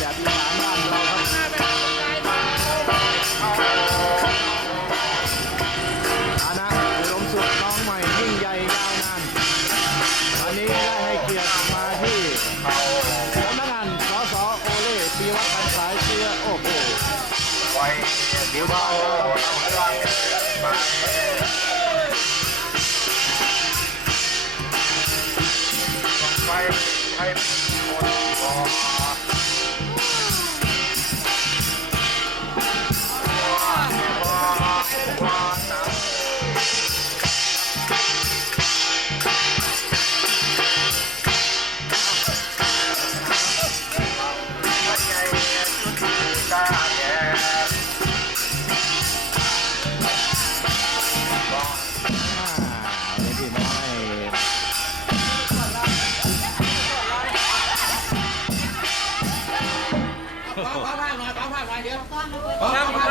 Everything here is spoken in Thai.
แบบอีสานบ้านเราครับอาณาอุมสุขน้องใหม่ยิ่งใหญ่ยาวนานวันนี้ได้ให้เกียรติมาที่สำนันสสโอเล่ปีวัดนสายเชียโอ้โหเดี๋ยวเาไปไครับได้ได้